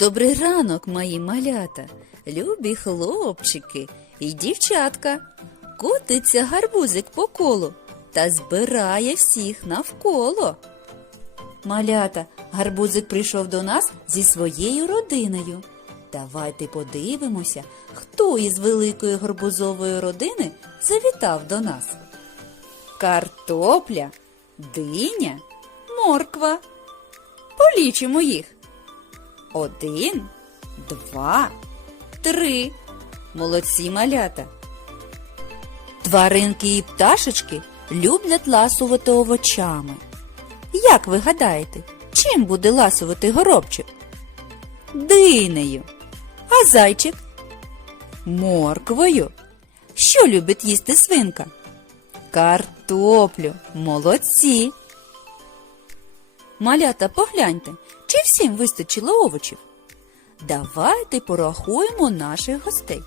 Добрий ранок, мої малята, любі хлопчики і дівчатка. Котиться гарбузик по колу та збирає всіх навколо. Малята, гарбузик прийшов до нас зі своєю родиною. Давайте подивимося, хто із великої гарбузової родини завітав до нас. Картопля, диня, морква. Полічимо їх. Один, два, три. Молодці малята. Тваринки і пташечки люблять ласувати овочами. Як ви гадаєте, чим буде ласувати горобчик? Динею. А зайчик? Морквою. Що любить їсти свинка? Картоплю. Молодці. Малята, погляньте, чи всім вистачило овочів? Давайте порахуємо наших гостей.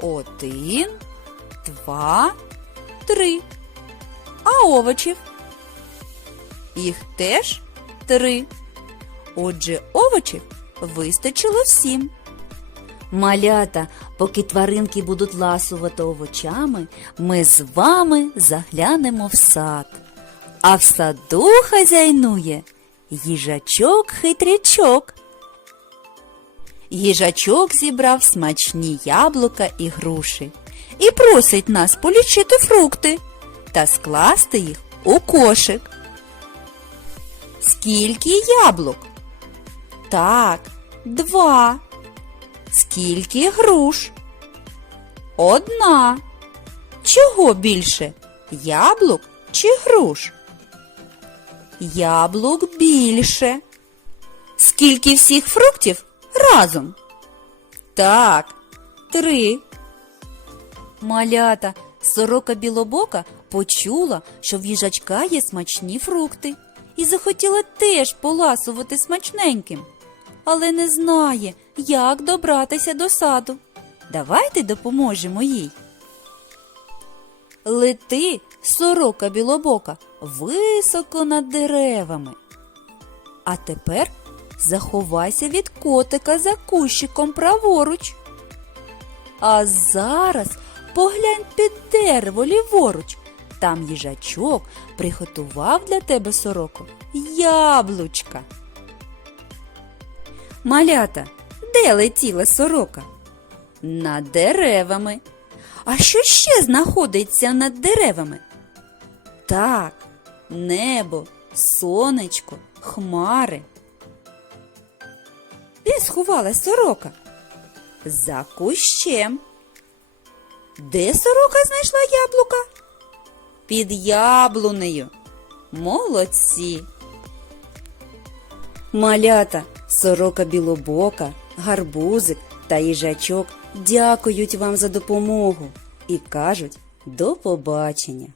Один, два, три. А овочів? Їх теж три. Отже, овочів вистачило всім. Малята, поки тваринки будуть ласувати овочами, ми з вами заглянемо в сад. А в саду хазяйнує їжачок-хитрячок. Їжачок зібрав смачні яблука і груші і просить нас полічити фрукти та скласти їх у кошик. Скільки яблук? Так, два. Скільки груш? Одна. Чого більше? Яблук чи груш? Яблук більше. Скільки всіх фруктів разом? Так, три. Малята, сорока білобока почула, що в їжачка є смачні фрукти, і захотіла теж поласувати смачненьким, але не знає, як добратися до саду. Давайте допоможемо їй. Лети, сорока білобока, високо над деревами. А тепер заховайся від котика за кущиком праворуч. А зараз поглянь під дерево ліворуч. Там їжачок приготував для тебе сороко яблучка. Малята, де летіла сорока? Над деревами. А що ще знаходиться над деревами? Так, небо, сонечко, хмари. Де сховалась сорока? За кущем. Де сорока знайшла яблука? Під яблунею. Молодці. Малята, сорока білобока, гарбузик та їжачок дякують вам за допомогу і кажуть до побачення.